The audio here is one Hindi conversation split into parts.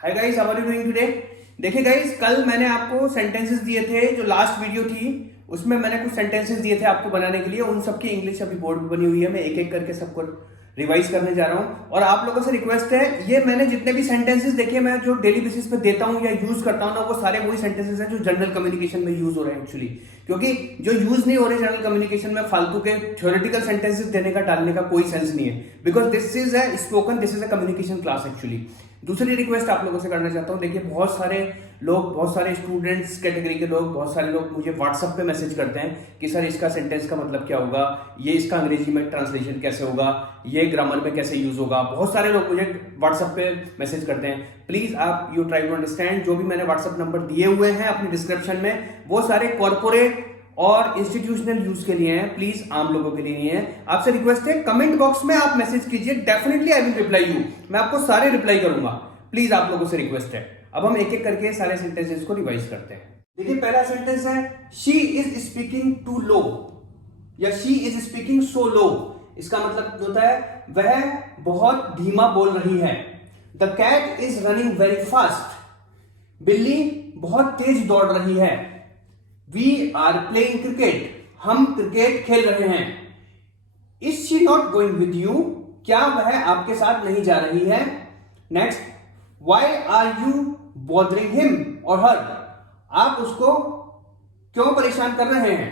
Hi guys, how are you doing today. देखिए गाइस, कल मैंने आपको सेंटेंसेस दिए थे, जो लास्ट वीडियो थी उसमें मैंने कुछ सेंटेंसेस दिए थे आपको बनाने के लिए। उन सबकी इंग्लिश अभी बोर्ड बनी हुई है, मैं एक एक करके सबको रिवाइज करने जा रहा हूं। और आप लोगों से रिक्वेस्ट है, ये मैंने जितने भी सेंटेंसेस देखे मैं जो डेली बेसिस पे देता हूं या यूज करता हूं ना, वो सारे वही सेंटेंसेस हैं जो जनरल कम्युनिकेशन में यूज हो रहे हैं एक्चुअली। क्योंकि जो यूज नहीं हो रहे जनरल कम्युनिकेशन में, फालतू के थ्योरेटिकल सेंटेंसेस देने का डालने का कोई सेंस नहीं है, because this is a spoken, this is a communication class actually. दूसरी रिक्वेस्ट आप लोगों से करना चाहता हूं, देखिए बहुत सारे लोग, बहुत सारे स्टूडेंट्स कैटेगरी के लोग, बहुत सारे लोग मुझे व्हाट्सएप पे मैसेज करते हैं कि सर इसका सेंटेंस का मतलब क्या होगा, ये इसका अंग्रेजी में ट्रांसलेशन कैसे होगा, ये ग्रामर में कैसे यूज होगा। बहुत सारे लोग मुझे व्हाट्सएप पे मैसेज करते हैं। प्लीज आप यू ट्राई टू अंडरस्टैंड, जो भी मैंने व्हाट्सएप नंबर दिए हुए हैं अपनी डिस्क्रिप्शन में, वो सारे कॉर्पोरेट और इंस्टीट्यूशनल यूज के लिए हैं, प्लीज आम लोगों के लिए नहीं है। आपसे रिक्वेस्ट है, कमेंट बॉक्स में आप मैसेज कीजिए, definitely I will reply you, मैं आपको सारे रिप्लाई करूंगा। प्लीज आप लोगों से रिक्वेस्ट है। अब हम एक एक करके सारे सेंटेंसेस को रिवाइज करते हैं। देखिए पहला सेंटेंस है, she is speaking to low या शी इज स्पीकिंग सो लो। इसका मतलब होता है वह बहुत धीमा बोल रही है। The cat is running very fast, बिल्ली बहुत तेज दौड़ रही है। वी आर प्लेइंग क्रिकेट, हम क्रिकेट खेल रहे हैं। Is she not going with you, क्या वह आपके साथ नहीं जा रही है। Next, why are you bothering him और हर, आप उसको क्यों परेशान कर रहे हैं।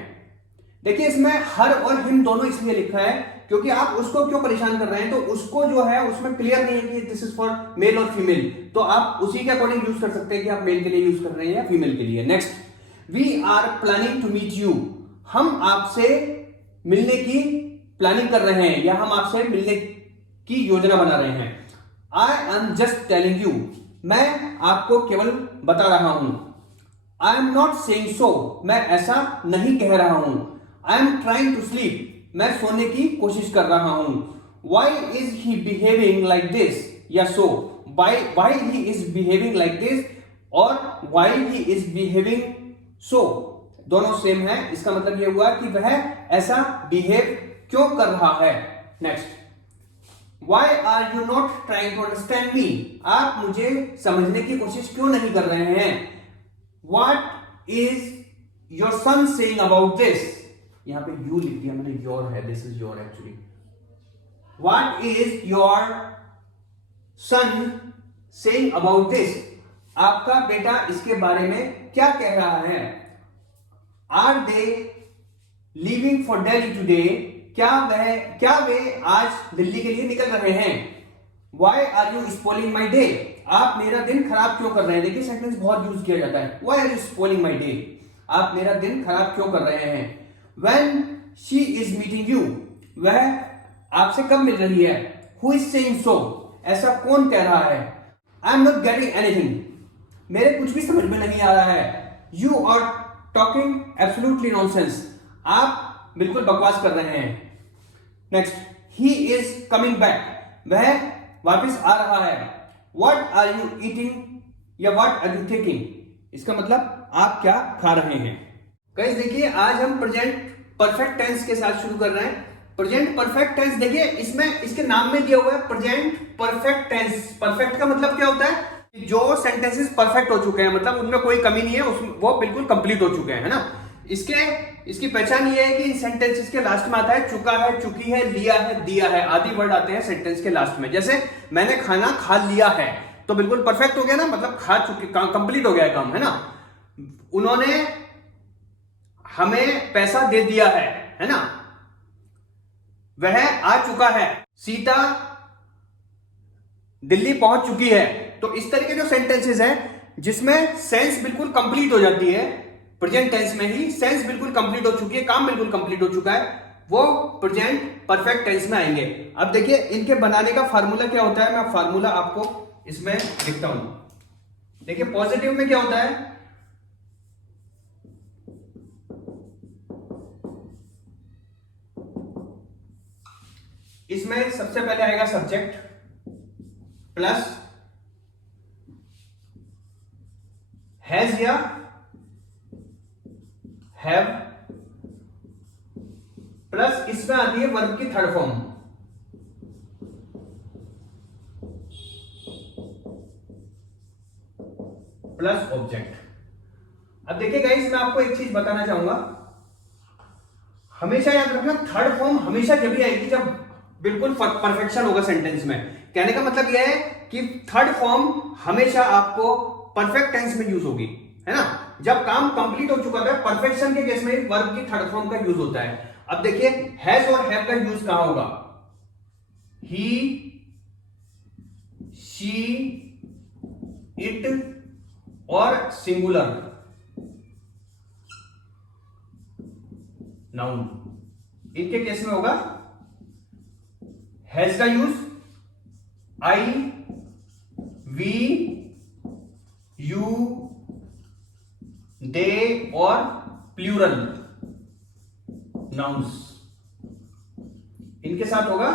देखिए इसमें हर और हिम दोनों इसलिए लिखा है क्योंकि आप उसको क्यों परेशान कर रहे हैं, तो उसको जो है उसमें क्लियर नहीं है कि दिस इज फॉर मेल और फीमेल, तो आप उसी के अकॉर्डिंग यूज कर सकते हैं कि आप मेल के लिए यूज कर रहे हैं या फीमेल के लिए। Next, we are planning to meet you, हम आपसे मिलने की प्लानिंग कर रहे हैं या हम आपसे मिलने की योजना बना रहे हैं। I am just telling you, मैं आपको केवल बता रहा हूं। I am not saying so, मैं ऐसा नहीं कह रहा हूं। I am trying to sleep, मैं सोने की कोशिश कर रहा हूं। Why is he behaving like this या so, why he is behaving like this और why he is behaving so, दोनों सेम है। इसका मतलब यह हुआ कि वह ऐसा बिहेव क्यों कर रहा है। Next, why are you not trying to understand me, आप मुझे समझने की कोशिश क्यों नहीं कर रहे हैं। What is your son saying about this, यहां पे यू लिख दिया मैंने, योर है, this is your actually. What is your son saying about this, आपका बेटा इसके बारे में क्या कह रहा है। Are they leaving for Delhi today, क्या वे आज दिल्ली के लिए निकल रहे हैं। Why are you spoiling my day, आप मेरा दिन खराब क्यों कर रहे हैं। देखिए सेंटेंस बहुत यूज किया जाता है, why are you spoiling my day, आप मेरा दिन खराब क्यों कर रहे हैं। When she is meeting you, वह आपसे कब मिल रही है। हु इज सेइंग सो, ऐसा कौन कह रहा है। I am not getting anything, मेरे कुछ भी समझ में नहीं आ रहा है। You are talking absolutely nonsense, आप बिल्कुल बकवास कर रहे हैं। Next, he is coming back, वह वापस आ रहा है। व्हाट आर यू ईटिंग या व्हाट आर यू टेकिंग, इसका मतलब आप क्या खा रहे हैं। गाइस देखिए आज हम प्रेजेंट परफेक्ट टेंस के साथ शुरू कर रहे हैं। प्रेजेंट परफेक्ट टेंस, देखिए इसमें इसके नाम में दिया हुआ है प्रेजेंट परफेक्ट टेंस। परफेक्ट का मतलब क्या होता है, जो सेंटेंसेस परफेक्ट हो चुके हैं, मतलब उनमें कोई कमी नहीं है, वो बिल्कुल कंप्लीट हो चुके हैं, है ना। इसकी पहचान ये है कि सेंटेंसेस के लास्ट में आता है चुका है, चुकी है, लिया है, दिया है, आदि वर्ड आते हैं सेंटेंस के लास्ट में। जैसे मैंने खाना खा लिया है, तो बिल्कुल परफेक्ट हो गया ना, मतलब खा चुके, कंप्लीट हो गया काम, है ना। उन्होंने हमें पैसा दे दिया है ना। वह आ चुका है, सीता दिल्ली पहुंच चुकी है। तो इस तरह के जो सेंटेंसेस हैं जिसमें सेंस बिल्कुल कंप्लीट हो जाती है, प्रेजेंट टेंस में ही सेंस बिल्कुल कंप्लीट हो चुकी है, काम बिल्कुल कंप्लीट हो चुका है, वो प्रेजेंट परफेक्ट टेंस में आएंगे। अब देखिए इनके बनाने का फार्मूला क्या होता है, मैं फार्मूला आपको इसमें लिखता हूं। देखिए पॉजिटिव में क्या होता है, इसमें सबसे पहले आएगा सब्जेक्ट प्लस हैज या हैव, प्लस इसमें आती है वर्ब की थर्ड फॉर्म। Plus object. अब देखिए गाइस, मैं आपको एक चीज बताना चाहूंगा, हमेशा याद रखना थर्ड फॉर्म हमेशा जब भी आएगी जब बिल्कुल परफेक्शन होगा सेंटेंस में। कहने का मतलब यह है कि थर्ड फॉर्म हमेशा आपको परफेक्ट टेंस में यूज होगी, है ना। जब काम कंप्लीट हो चुका है, परफेक्शन के केस में वर्ब की थर्ड फॉर्म का यूज होता है। अब देखिए हैज और हैव का यूज कहां होगा? ही, शी, इट और सिंगुलर नाउन, इनके केस में होगा हैज का यूज आई, वी, यू, दे और प्लूरल नाउन्स, इनके साथ होगा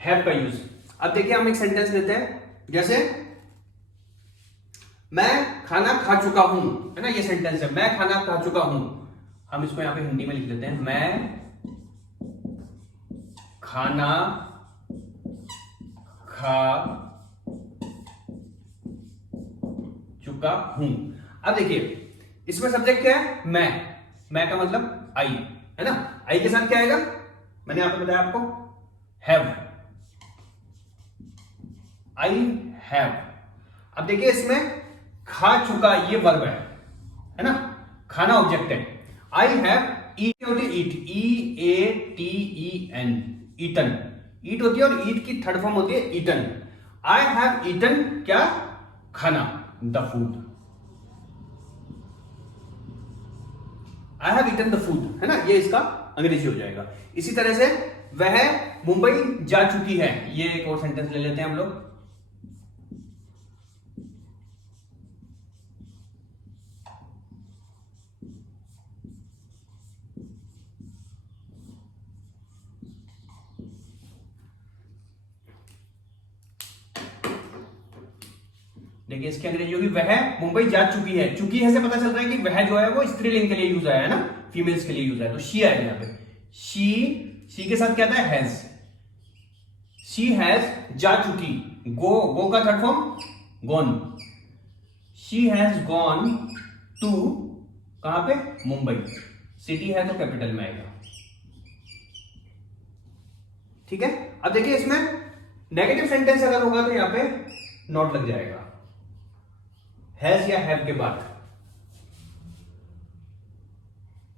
हैव का यूज। अब देखिए हम एक सेंटेंस लेते हैं, जैसे मैं खाना खा चुका हूं, है ना, ये सेंटेंस है, मैं खाना खा चुका हूं। हम इसको यहां पे हिंदी में लिख लेते हैं, मैं खाना खा चुका हूं। अब देखिए इसमें सब्जेक्ट क्या है? मैं का मतलब आई, है ना। आई के साथ क्या आएगा? मैंने यहां पे बताया आपको, हैव, आई हैव। अब देखिए इसमें खा चुका ये वर्ब है ना, खाना ऑब्जेक्ट है। आई हैव, ईट होती है ईट, EATEN, ईटन, ईट होती है, और ईट की थर्ड फॉर्म होती है ईटन। आई हैव ईटन क्या? खाना, the food. I have eaten the food, है ना, ये इसका अंग्रेजी हो जाएगा। इसी तरह से वह मुंबई जा चुकी है, ये एक और सेंटेंस ले लेते हैं हम लोग। देखिए इसकी अंग्रेजी होगी वह मुंबई जा चुकी है। चुकी है से पता चल रहा है कि वह जो है वो स्त्रीलिंग के लिए यूज आया है ना, फीमेल्स के लिए यूज आया, तो शी आएगा यहाँ पे। शी के साथ क्या था? हैज। शी हैज जा चुकी, गो का third form gone. She has gone to, कहां पे? मुंबई। सिटी है तो कैपिटल में आएगा, ठीक है। अब देखिए इसमें नेगेटिव सेंटेंस अगर होगा तो यहां पे नॉट लग जाएगा हैज या हैव के बाद,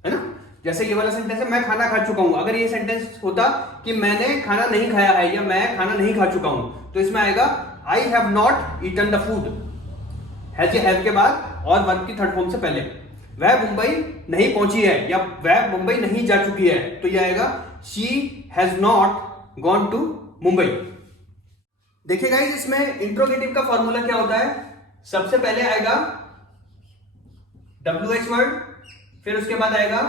है ना। जैसे ये वाला सेंटेंस है, मैं खाना खा चुका हूं। अगर ये सेंटेंस होता कि मैंने खाना नहीं खाया है या मैं खाना नहीं खा चुका हूं, तो इसमें आएगा I have not eaten the food, has या हैव के बाद और वर्ब की थर्ड फॉर्म से पहले। वह मुंबई नहीं पहुंची है या वह मुंबई नहीं जा चुकी है, तो यह आएगा she has not gone to Mumbai. देखिए गाइस, इसमें इंट्रोगेटिव का फॉर्मूला क्या होता है? सबसे पहले आएगा WH वर्ड, फिर उसके बाद आएगा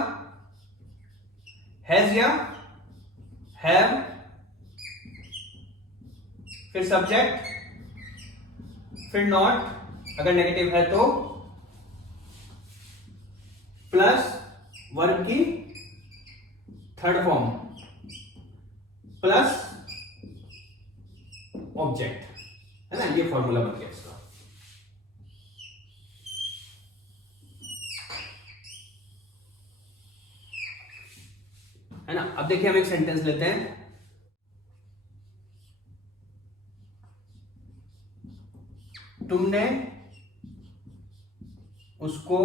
हैज या हैव, फिर सब्जेक्ट, फिर नॉट, अगर नेगेटिव है तो, प्लस वर्ब की थर्ड फॉर्म, प्लस ऑब्जेक्ट, है ना। ये फॉर्मूला बन गया इसका। है ना। अब देखिए हम एक सेंटेंस लेते हैं, तुमने उसको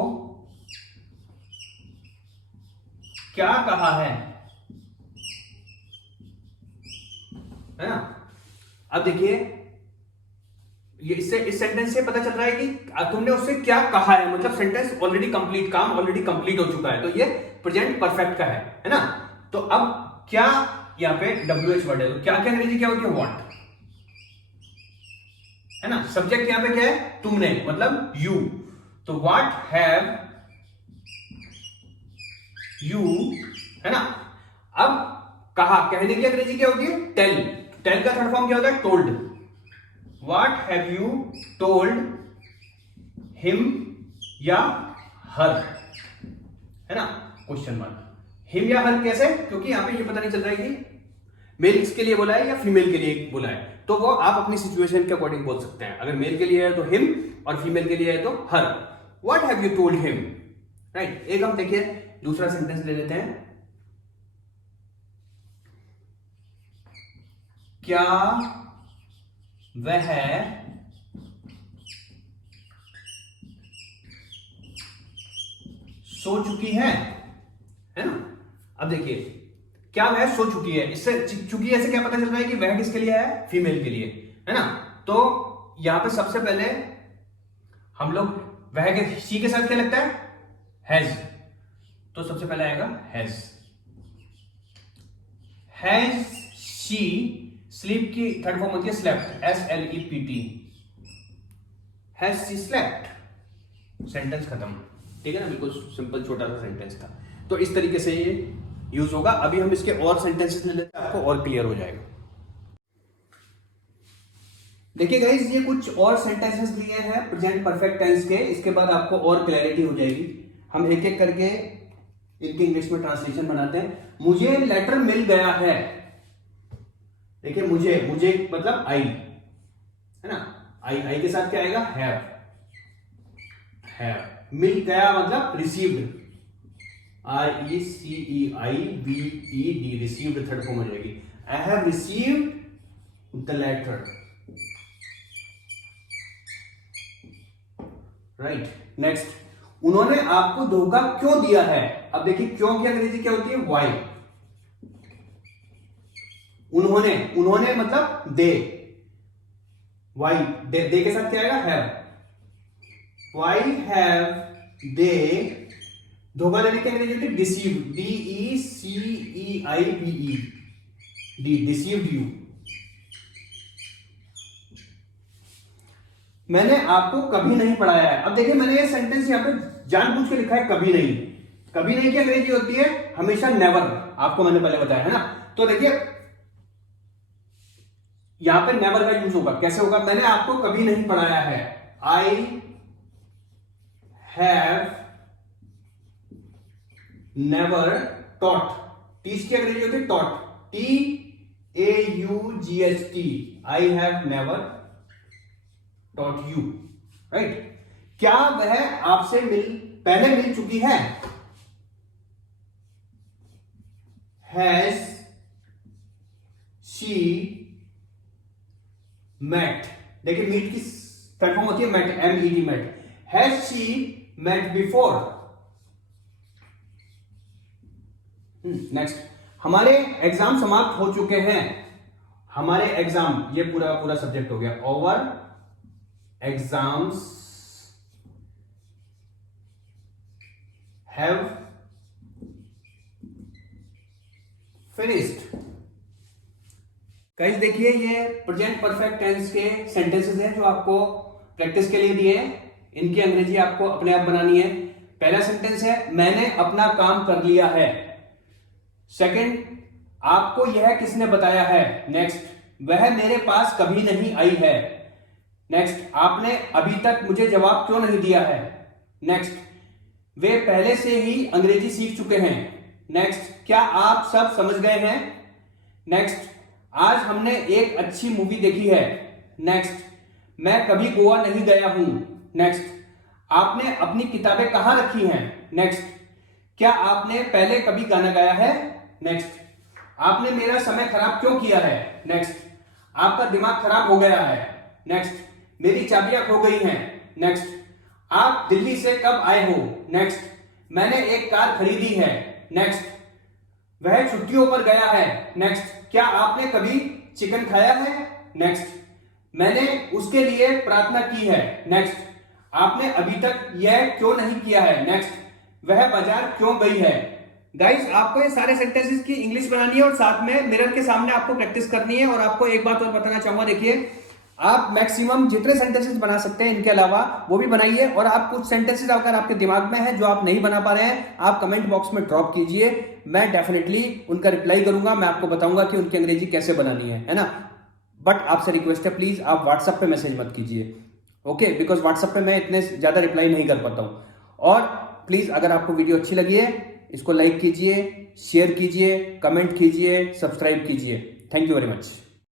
क्या कहा है ना। अब देखिए ये इस सेंटेंस से पता चल रहा है कि तुमने उससे क्या कहा है, मतलब सेंटेंस ऑलरेडी कंप्लीट, काम ऑलरेडी कंप्लीट हो चुका है, तो ये प्रेजेंट परफेक्ट का है ना। तो अब क्या यहां पे WH वर्ड है, तो क्या क्या अंग्रेजी क्या होती है? व्हाट, है ना। सब्जेक्ट यहां पे क्या है? तुमने, मतलब यू, तो व्हाट हैव यू, है ना। अब कहा, कहने की अंग्रेजी क्या होती है? टेल। टेल का थर्ड फॉर्म क्या होता है? Told. What have you told him या हर, है ना, क्वेश्चन मार्क। हिम या हर कैसे? क्योंकि यहां पे ये पता नहीं चल रहा है कि मेल के लिए बोला है या फीमेल के लिए बोला है, तो वो आप अपनी सिचुएशन के अकॉर्डिंग बोल सकते हैं। अगर मेल के लिए है तो हिम और फीमेल के लिए है तो her. What have you told him, right. एक हम देखिए दूसरा सेंटेंस ले लेते हैं। क्या वह सो चुकी है ना। अब देखिए क्या वह सो चुकी है, इससे चुकी है से क्या पता चल रहा है कि वह किसके लिए है, फीमेल के लिए, है ना। तो यहां पे सबसे पहले हम लोग वह के शी के साथ क्या लगता है, हैज। तो सबसे पहले आएगा हैज। हैज शी स्लीप की थर्ड फॉर्म होती है slept, SLEPT। Has she slept, sentence खत्म। ठीक है ना, बिल्कुल सिंपल छोटा सा सेंटेंस था। तो इस तरीके से ये यूज होगा। अभी हम इसके और सेंटेंसेस ले लेते हैं, आपको और क्लियर हो जाएगा। देखिए गाइस, ये कुछ और सेंटेंसेस दिए हैं प्रेजेंट परफेक्ट टेंस के, इसके बाद आपको और क्लैरिटी हो जाएगी। हम एक एक करके इनके इंग्लिश में ट्रांसलेशन बनाते हैं। मुझे लेटर मिल गया है। देखिए मुझे मतलब आई, है ना। आई के साथ क्या आएगा, हैव। मिल गया मतलब received, RECEIVED, received third form हो जाएगी। I have received the letter, right. Next, उन्होंने आपको धोखा क्यों दिया है। अब देखिए क्यों की अंग्रेजी क्या होती है, वाई। उन्होंने मतलब दे, वाई दे के साथ क्या आएगा, हैव। वाई हैव दे, धोखा देने की अंग्रेजी होती है डिसीव, DECEIVED, डिसीव्ड यू। मैंने आपको कभी नहीं पढ़ाया है। अब देखिए मैंने ये सेंटेंस यहां पे जानबूझ के लिखा है कभी नहीं। कभी नहीं की अंग्रेजी होती है हमेशा नेवर, आपको मैंने पहले बताया है ना। तो देखिए यहां पे नेवर का यूज होगा, कैसे होगा, मैंने आपको कभी नहीं पढ़ाया है। I have never taught, teach की अंग्रेजी होती है taught, TAUGHT, I have never taught you, right. क्या वह आपसे पहले मिल चुकी है, हैज शी मेट। देखिए मीट की थर्ड फॉर्म होती है met, MET, met. Has she met before. Next, हमारे एग्जाम समाप्त हो चुके हैं। हमारे एग्जाम, ये पूरा सब्जेक्ट हो गया। Over exams have finished. Guys देखिए ये प्रेजेंट परफेक्ट टेंस के सेंटेंसेस हैं जो आपको प्रैक्टिस के लिए दिए हैं। इनकी अंग्रेजी आपको अपने आप बनानी है। पहला सेंटेंस है मैंने अपना काम कर लिया है। सेकंड, आपको यह किसने बताया है। नेक्स्ट, वह मेरे पास कभी नहीं आई है। नेक्स्ट, आपने अभी तक मुझे जवाब क्यों नहीं दिया है। नेक्स्ट, वे पहले से ही अंग्रेजी सीख चुके हैं। नेक्स्ट, क्या आप सब समझ गए हैं। नेक्स्ट, आज हमने एक अच्छी मूवी देखी है। नेक्स्ट, मैं कभी गोवा नहीं गया हूं। नेक्स्ट, आपने अपनी किताबें कहां रखी हैं। नेक्स्ट, क्या आपने पहले कभी गाना गाया है। नेक्स्ट, आपने मेरा समय खराब क्यों किया है। नेक्स्ट, आपका दिमाग खराब हो गया है। नेक्स्ट, मेरी चाबियां खो गई हैं। नेक्स्ट, आप दिल्ली से कब आए हो। नेक्स्ट, मैंने एक कार खरीदी है। नेक्स्ट, वह छुट्टियों पर गया है। नेक्स्ट, क्या आपने कभी चिकन खाया है। नेक्स्ट, मैंने उसके लिए प्रार्थना की है। नेक्स्ट, आपने अभी तक यह क्यों नहीं किया है। नेक्स्ट, वह बाजार क्यों गई है। गाइस आपको ये सारे सेंटेंसेस की इंग्लिश बनानी है और साथ में मिरर के सामने आपको प्रैक्टिस करनी है। और आपको एक बात और बताना चाहूंगा, देखिए आप मैक्सिमम जितने सेंटेंसेस बना सकते हैं इनके अलावा वो भी बनाइए। और आप कुछ सेंटेंसेस अगर आपके दिमाग में है जो आप नहीं बना पा रहे हैं, आप कमेंट बॉक्स में ड्रॉप कीजिए। मैं डेफिनेटली उनका रिप्लाई करूंगा। मैं आपको बताऊंगा कि उनकी अंग्रेजी कैसे बनानी है ना। बट आपसे रिक्वेस्ट है, प्लीज आप व्हाट्सएप पे मैसेज मत कीजिए, ओके, बिकॉज व्हाट्सएप पे मैं इतने ज्यादा रिप्लाई नहीं कर पाता हूं। और प्लीज अगर आपको वीडियो अच्छी लगी है इसको लाइक कीजिए, शेयर कीजिए, कमेंट कीजिए, सब्सक्राइब कीजिए। Thank you very much.